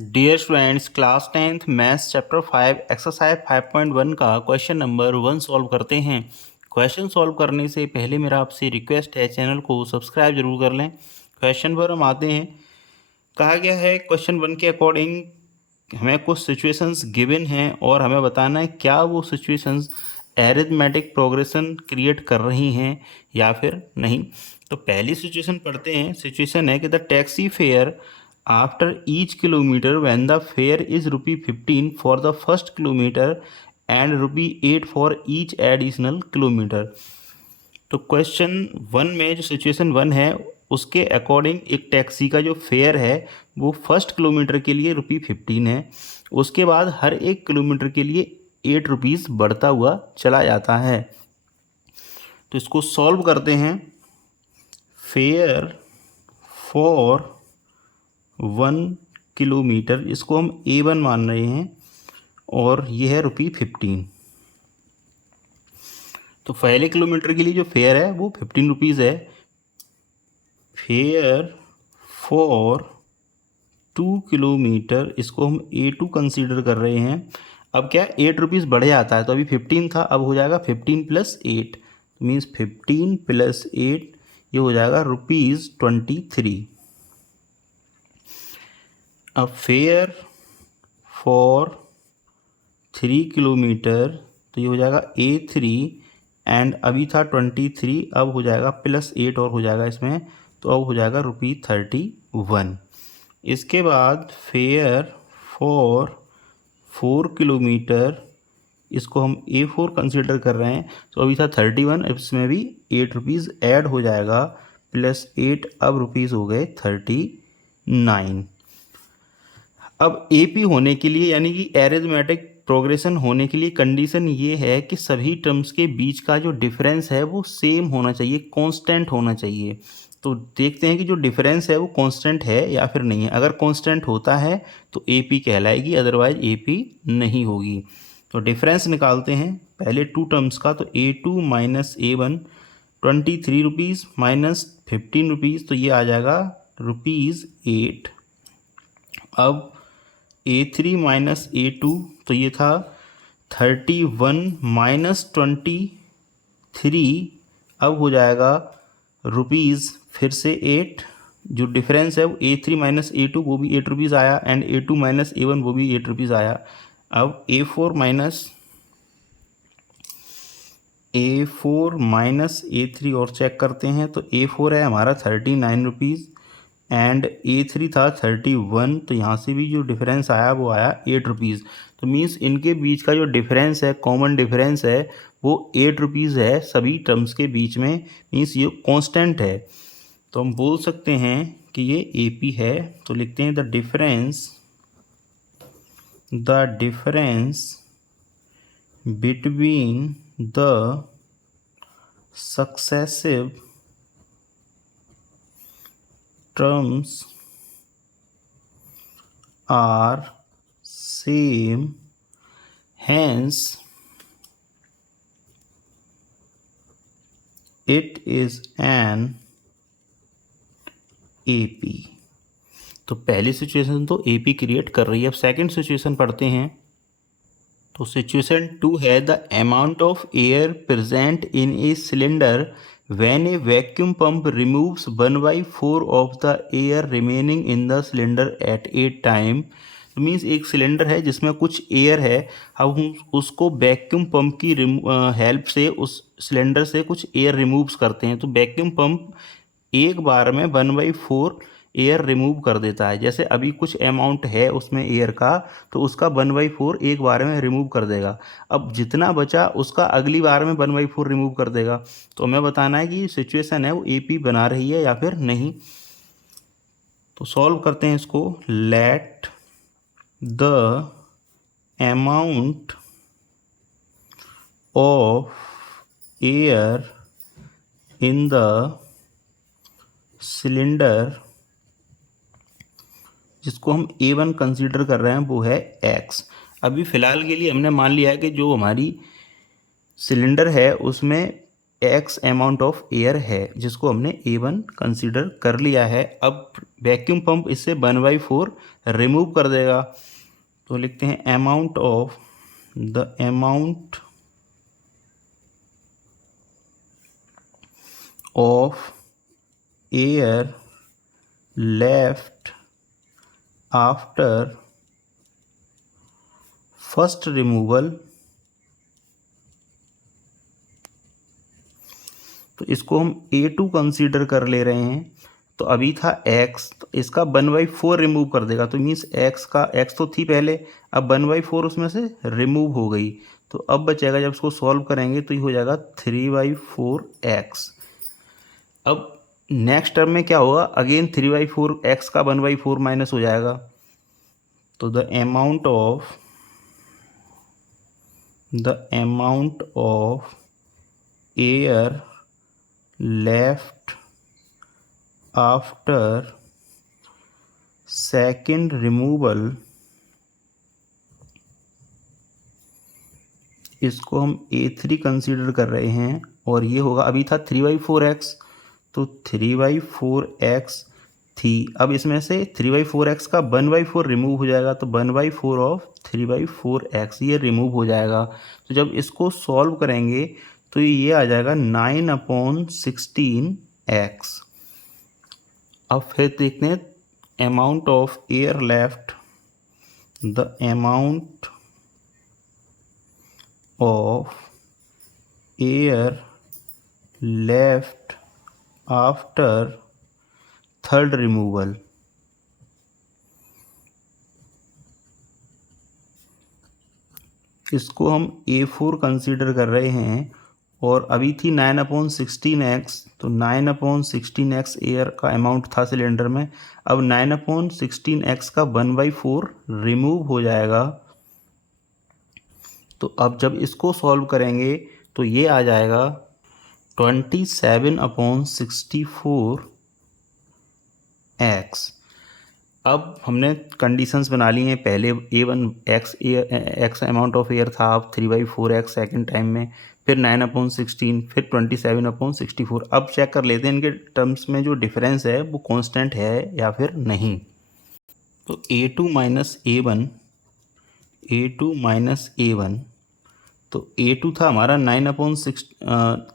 Dear students, class 10th maths chapter 5 exercise 5.1 का question number 1 solve करते हैं। Question solve करने से पहले मेरा आपसे रिक्वेस्ट है, चैनल को सब्सक्राइब जरूर कर लें। क्वेश्चन पर हम आते हैं। कहा गया है क्वेश्चन 1 के अकॉर्डिंग हमें कुछ सिचुएशंस गिवन हैं और हमें बताना है क्या वो सिचुएशंस एरिथमेटिक प्रोग्रेशन क्रिएट कर रही हैं या फिर नहीं। तो पहली सिचुएशन पढ़ते हैं। सिचुएशन है कि the taxi fare after each kilometer when the fare is ₹15 for the first kilometer and ₹8 for each additional kilometer। तो क्वेश्चन 1 में जो सिचुएशन 1 है उसके अकॉर्डिंग एक टैक्सी का जो फेयर है वो फर्स्ट किलोमीटर के लिए ₹15 है। उसके बाद हर एक किलोमीटर के लिए ₹8 बढ़ता हुआ चला जाता है। तो इसको सॉल्व करते हैं। फेयर फॉर 1 किलोमीटर, इसको हम A1 मान रहे हैं और ये है ₹15। तो पहले किलोमीटर के लिए जो फेयर है वो ₹15 है। फेयर फॉर 2 किलोमीटर, इसको हम A2 कंसीडर कर रहे हैं। अब क्या ₹8 बढ़ जाता है, तो अभी 15 था, अब हो जाएगा 15 + 8 मीन्स 15 + 8 ये हो जाएगा ₹23। अब फेयर फॉर 3 किलोमीटर, तो ये हो जाएगा A3 एंड अभी था 23, अब हो जाएगा +8 और हो जाएगा इसमें, तो अब हो जाएगा ₹31। इसके बाद फेयर फॉर 4 किलोमीटर, इसको हम A4 कंसिडर कर रहे हैं, तो अभी था 31, इसमें भी ₹8 ऐड हो जाएगा +8, अब रुपीज़ हो गए 39। अब AP होने के लिए यानी कि एरिथमेटिक प्रोग्रेशन होने के लिए कंडीशन ये है कि सभी टर्म्स के बीच का जो डिफरेंस है वो सेम होना चाहिए, कांस्टेंट होना चाहिए। तो देखते हैं कि जो डिफरेंस है वो कांस्टेंट है या फिर नहीं है। अगर कांस्टेंट होता है तो AP कहलाएगी, अदरवाइज AP नहीं होगी। तो डिफरेंस निकालते हैं पहले 2 टर्म्स का। तो A2 - A1 ₹23 - ₹15, तो ये आ जाएगा ₹8। अब A3 - A2, तो ये था 31 - 23, अब हो जाएगा रुपीज़ फिर से 8। जो डिफरेंस है वो A3 - A2 वो भी ₹8 आया एंड A2 - A1 वो भी ₹8 आया। अब A4 - A3 और चेक करते हैं। तो A4 है हमारा ₹39 एंड A3 था 31, तो यहाँ से भी जो डिफरेंस आया वो आया ₹8। तो मीन्स इनके बीच का जो डिफरेंस है, कॉमन डिफरेंस है, वो ₹8 है सभी टर्म्स के बीच में, मीन्स ये कांस्टेंट है। तो हम बोल सकते हैं कि ये AP है। तो लिखते हैं the difference between the successive terms are same, hence it is an AP। तो पहली सिचुएशन तो AP क्रिएट कर रही है। अब सेकंड सिचुएशन पढ़ते हैं। तो सिचुएशन 2 है the amount of air present in a cylinder when a vacuum pump removes 1/4 of the air remaining in the cylinder at a time। तो मीन्स एक सिलेंडर है जिसमें कुछ एयर है, अब हम उसको वैक्यूम पंप की हेल्प से उस सिलेंडर से कुछ एयर रिमूव्स करते हैं। तो वैक्यूम पंप एक बार में 1/4 एयर रिमूव कर देता है। जैसे अभी कुछ अमाउंट है उसमें एयर का, तो उसका 1/4 एक बार में रिमूव कर देगा। अब जितना बचा उसका अगली बार में 1/4 रिमूव कर देगा। तो हमें बताना है कि सिचुएशन है वो AP बना रही है या फिर नहीं। तो सॉल्व करते हैं इसको। Let the amount of air in the cylinder, जिसको हम A1 कंसीडर कर रहे हैं, वो है X। अभी फ़िलहाल के लिए हमने मान लिया है कि जो हमारी सिलेंडर है उसमें x अमाउंट ऑफ एयर है जिसको हमने A1 कंसीडर कर लिया है। अब वैक्यूम पंप इससे 1/4 रिमूव कर देगा, तो लिखते हैं amount of air left after first removal. तो इसको हम A2 कंसीडर कर ले रहे हैं। तो अभी था x, तो इसका 1/4 रिमूव कर देगा, तो मीन्स x तो थी पहले, अब 1/4 उसमें से रिमूव हो गई। तो अब बचेगा, जब इसको सॉल्व करेंगे तो ये हो जाएगा 3/4x। अब नेक्स्ट टर्म में क्या होगा, अगेन 3/4 x का 1/4 माइनस हो जाएगा। तो the amount of air left after second removal, इसको हम A3 कंसीडर कर रहे हैं, और ये होगा, अभी था 3/4x, तो 3/4x थी, अब इसमें से 3/4x का 1/4 रिमूव हो जाएगा, तो 1/4 ऑफ 3/4x ये रिमूव हो जाएगा। तो जब इसको सॉल्व करेंगे तो ये आ जाएगा 9/16x। अब फिर देखते हैं amount of air left, the amount of air left after third removal. इसको हम A4 कंसीडर कर रहे हैं, और अभी थी 9/16x, तो 9/16x एयर का अमाउंट था सिलेंडर में। अब 9/16x का 1/4 रिमूव हो जाएगा। तो अब जब इसको सॉल्व करेंगे तो ये आ जाएगा 27/64x। अब हमने कंडीशंस बना ली हैं, पहले A1 x amount of air था, अब 3/4x सेकेंड टाइम में, फिर 9/16, फिर 27/64। अब चेक कर लेते हैं इनके टर्म्स में जो डिफरेंस है वो कांस्टेंट है या फिर नहीं। तो A2 माइनस A1, तो A2 था हमारा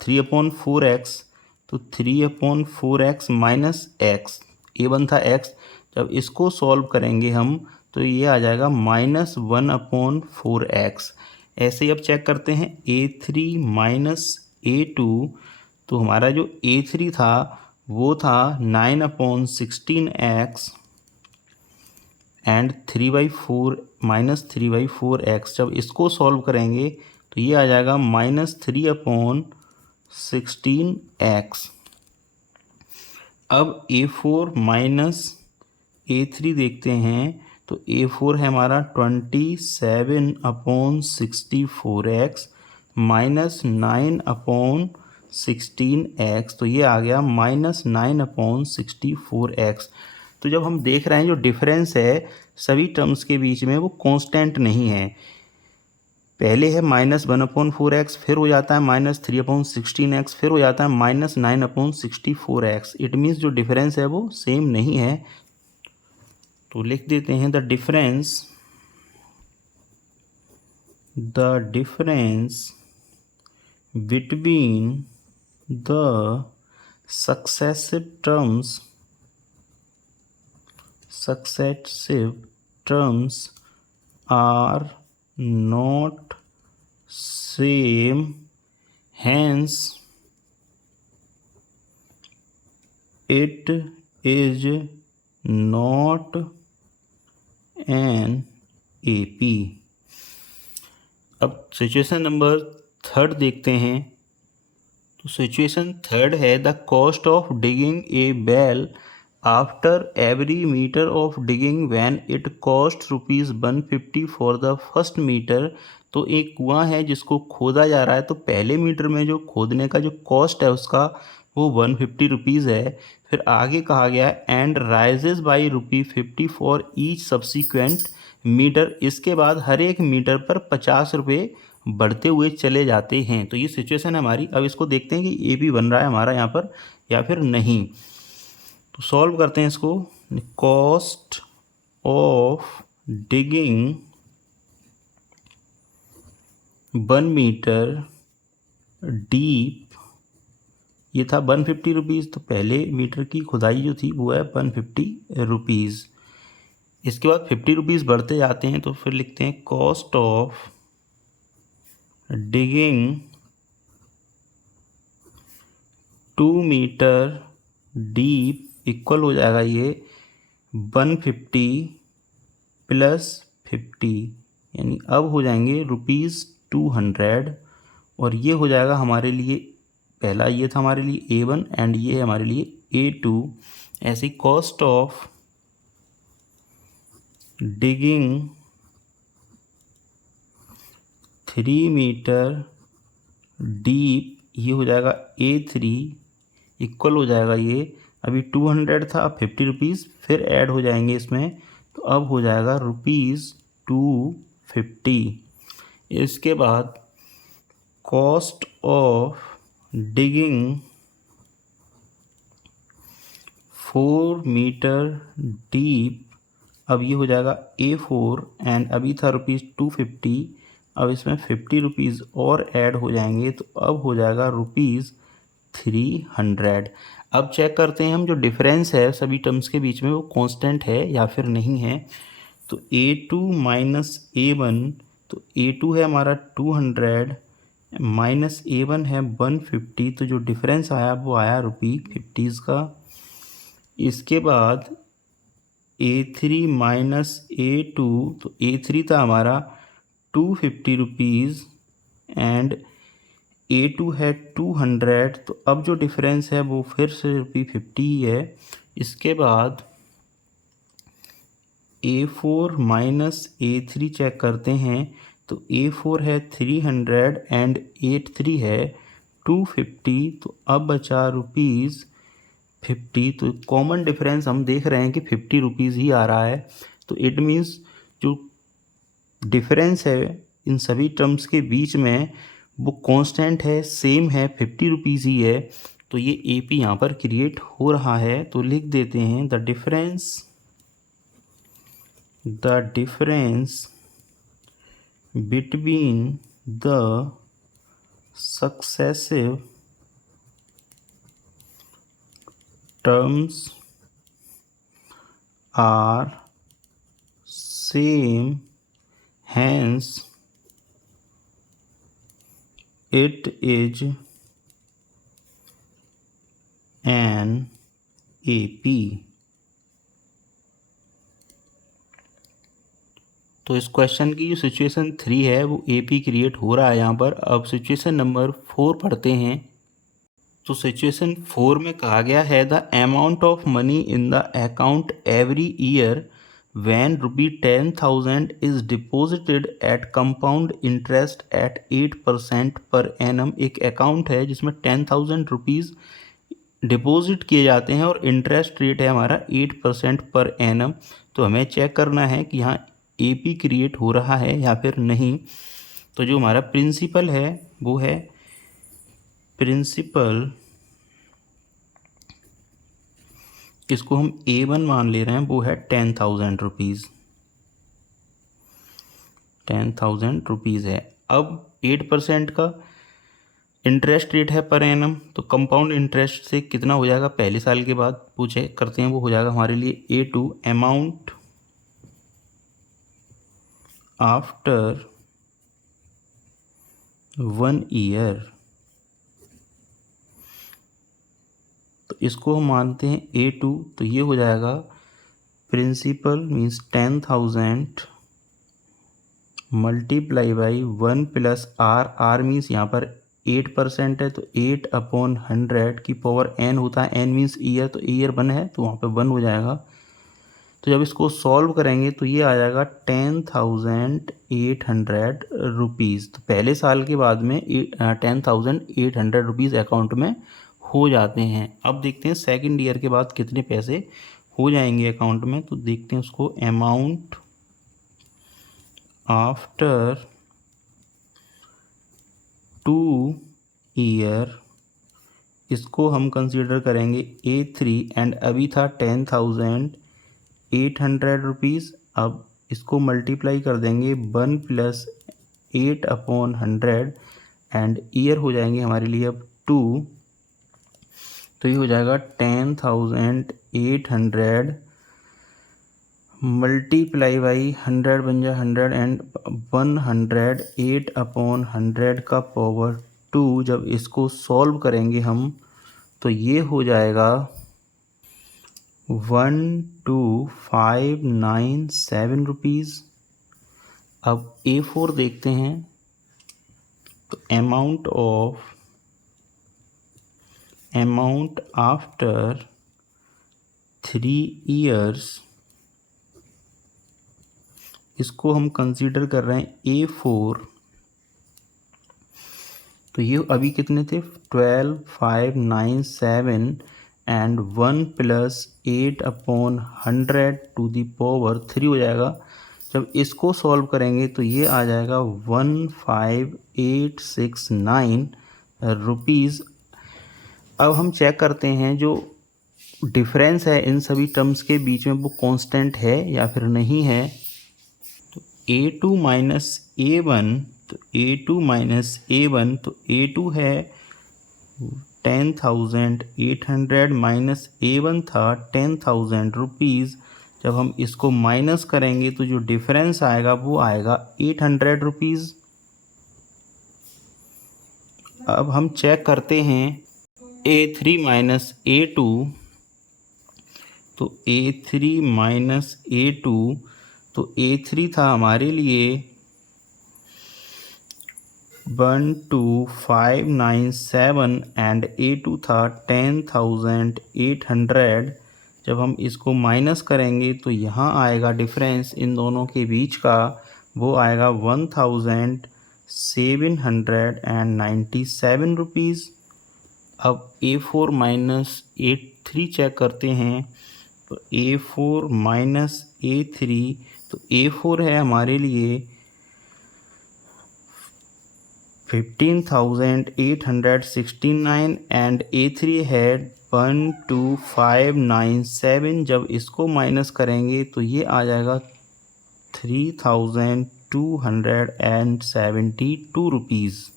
3/4x, तो 3/4x माइनस x, A1 था x। जब इसको सॉल्व करेंगे हम तो ये आ जाएगा -1/4x। ऐसे ही अब चेक करते हैं A3 माइनस A2, तो हमारा जो A3 था वो था 9/16x एंड 3/4 जब इसको सॉल्व करेंगे तो ये आ जाएगा -3/16x। अब A4 माइनस A3 देखते हैं, तो A4 है हमारा 27/64x माइनस 9/16x, तो ये आ गया -9/64x। तो जब हम देख रहे हैं जो डिफरेंस है सभी टर्म्स के बीच में वो कांस्टेंट नहीं है। पहले है -1/4x, फिर हो जाता है -3/16x, फिर हो जाता है -9/64x। इट मीन्स जो डिफरेंस है वो सेम नहीं है। तो लिख देते हैं the difference between the successive terms are not same, hence it is not an AP। अब सिचुएशन नंबर 3 देखते हैं। तो सिचुएशन 3 है the cost of digging a well after every metre of digging when it cost ₹150 for the first metre. तो एक कुआं है जिसको खोदा जा रहा है, तो पहले मीटर में जो खोदने का जो कॉस्ट है उसका वो ₹150 है। फिर आगे कहा गया है and rises by ₹50 for each subsequent metre. इसके बाद हर एक मीटर पर ₹50 बढ़ते हुए चले जाते हैं। तो ये सिचुएशन है हमारी। अब इसको देखते हैं कि ए पी बन रहा है हमारा यहाँ पर या फिर नहीं। तो सॉल्व करते हैं इसको। Cost of digging 1 metre deep, ये था 150 रुपीज़। तो पहले मीटर की खुदाई जो थी वो है 150 रुपीज़। इसके बाद 50 रुपीज़ बढ़ते जाते हैं, तो फिर लिखते हैं cost of digging 2 metre deep equal हो जाएगा ये 150 प्लस 50, यानी अब हो जाएंगे ₹200। और ये हो जाएगा हमारे लिए, पहला ये था हमारे लिए A1 एंड ये है हमारे लिए A2। ऐसी cost of digging 3 metre deep, ये हो जाएगा A3 इक्वल हो जाएगा ये, अभी 200 था, 50 रुपीज़ फिर ऐड हो जाएंगे इसमें, तो अब हो जाएगा ₹250। इसके बाद cost of digging 4 metre deep, अब ये हो जाएगा A4 एंड अभी था ₹250, अब इसमें 50 रुपीज़ और ऐड हो जाएंगे, तो अब हो जाएगा ₹300। अब चेक करते हैं हम जो डिफरेंस है सभी टर्म्स के बीच में वो कांस्टेंट है या फिर नहीं है। तो A2 माइनस A1, तो A2 है हमारा 200 माइनस A1 है 150, तो जो डिफरेंस आया वो आया ₹50 का। इसके बाद A3 माइनस A2, तो A3 था हमारा 250 रुपीज़ एंड A2 है 200, तो अब जो डिफरेंस है वो फिर से ₹50 ही है। इसके बाद A4 माइनस A3 चेक करते हैं, तो A4 है 300 एंड A3 है 250, तो अब बचा ₹50। तो कॉमन डिफरेंस हम देख रहे हैं कि 50 रुपीज़ ही आ रहा है। तो इट मीन्स जो डिफरेंस है इन सभी टर्म्स के बीच में वो कांस्टेंट है, सेम है, 50 रुपीज़ ही है। तो ये AP यहाँ पर क्रिएट हो रहा है। तो लिख देते हैं the difference between the successive terms are same, hence it is an AP। तो इस क्वेश्चन की जो सिचुएशन 3 है वो AP क्रिएट हो रहा है यहाँ पर। अब सिचुएशन नंबर 4 पढ़ते हैं। तो सिचुएशन 4 में कहा गया है the amount of money in the account every year when ₹10,000 is deposited at compound interest at 8% per annum। एक अकाउंट है जिसमें 10,000 रुपीज़ डिपॉजिट किए जाते हैं और इंटरेस्ट रेट है हमारा 8% पर एनम। तो हमें चेक करना है कि यहाँ AP क्रिएट हो रहा है या फिर नहीं। तो जो हमारा प्रिंसिपल है वो है प्रिंसिपल, इसको हम A1 मान ले रहे हैं, वो है 10,000 रुपीज़, 10,000 रुपीज़ है। अब 8% का इंटरेस्ट रेट है पर एनम, तो कंपाउंड इंटरेस्ट से कितना हो जाएगा पहले साल के बाद वो चेक करते हैं। वो हो जाएगा हमारे लिए A2 अमाउंट आफ्टर 1 ईयर। तो इसको हम मानते हैं A2, तो ये हो जाएगा principal means 10,000 multiply by 1 plus R means यहाँ पर 8% है, तो 8/100 की पावर n होता है, n मीन्स ईयर, तो ईयर 1 है तो वहाँ पे 1 हो जाएगा। तो जब इसको सॉल्व करेंगे तो ये आ जाएगा 10,800 रुपीज़। तो पहले साल के बाद में 10,800 रुपीज़ अकाउंट में हो जाते हैं। अब देखते हैं सेकंड ईयर के बाद कितने पैसे हो जाएंगे अकाउंट में। तो देखते हैं उसको, अमाउंट आफ्टर 2 ईयर, इसको हम कंसीडर करेंगे A3 एंड अभी था 10,800 रुपीज़। अब इसको मल्टीप्लाई कर देंगे 1 + 8/100 एंड ईयर हो जाएंगे हमारे लिए अब 2, तो ये हो जाएगा 10,800 मल्टीप्लाई बाई 100 बन जाए 100 एंड 100 8/100 का पावर 2। जब इसको सॉल्व करेंगे हम तो ये हो जाएगा 12,597 रुपीज़। अब A4 देखते हैं, तो अमाउंट आफ्टर 3 ईयर्स, इसको हम कंसीडर कर रहे हैं A4, तो ये अभी कितने थे 12,597 एंड 1 + 8/100 टू द पावर 3 हो जाएगा। जब इसको सॉल्व करेंगे तो ये आ जाएगा 15,869 रुपीज़। अब हम चेक करते हैं जो डिफरेंस है इन सभी टर्म्स के बीच में वो कांस्टेंट है या फिर नहीं है। तो A2 माइनस A1, तो A2 माइनस A1, तो A2 है 10,800 माइनस A1 था 10,000 रुपीज़। जब हम इसको माइनस करेंगे तो जो डिफरेंस आएगा वो आएगा 800 रुपीज़। अब हम चेक करते हैं A3 माइनस A2, तो A3 माइनस A2, तो A3 था हमारे लिए 12,597 एंड A2 था 10,800। जब हम इसको माइनस करेंगे तो यहाँ आएगा डिफरेंस इन दोनों के बीच का, वो आएगा 1,797 रुपीज़। अब A4 माइनस A3 चेक करते हैं, तो A4 माइनस A3, तो A4 है हमारे लिए 15,869 एंड A3 है 12,597। जब इसको माइनस करेंगे तो ये आ जाएगा 3,272 रुपीज़।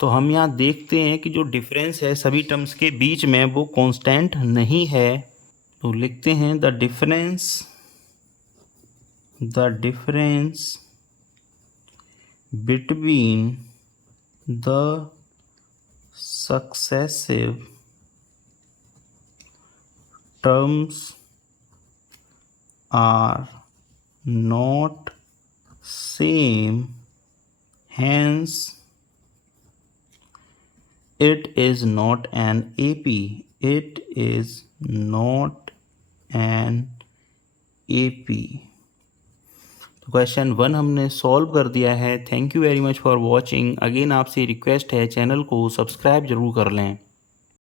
तो हम यहाँ देखते हैं कि जो डिफरेंस है सभी टर्म्स के बीच में वो कांस्टेंट नहीं है। तो लिखते हैं the difference between the successive terms are not same, hence it is not an AP. It is not an AP. तो क्वेश्चन 1 हमने सॉल्व कर दिया है। Thank you very much for watching. Again आपसे रिक्वेस्ट है चैनल को subscribe जरूर कर लें।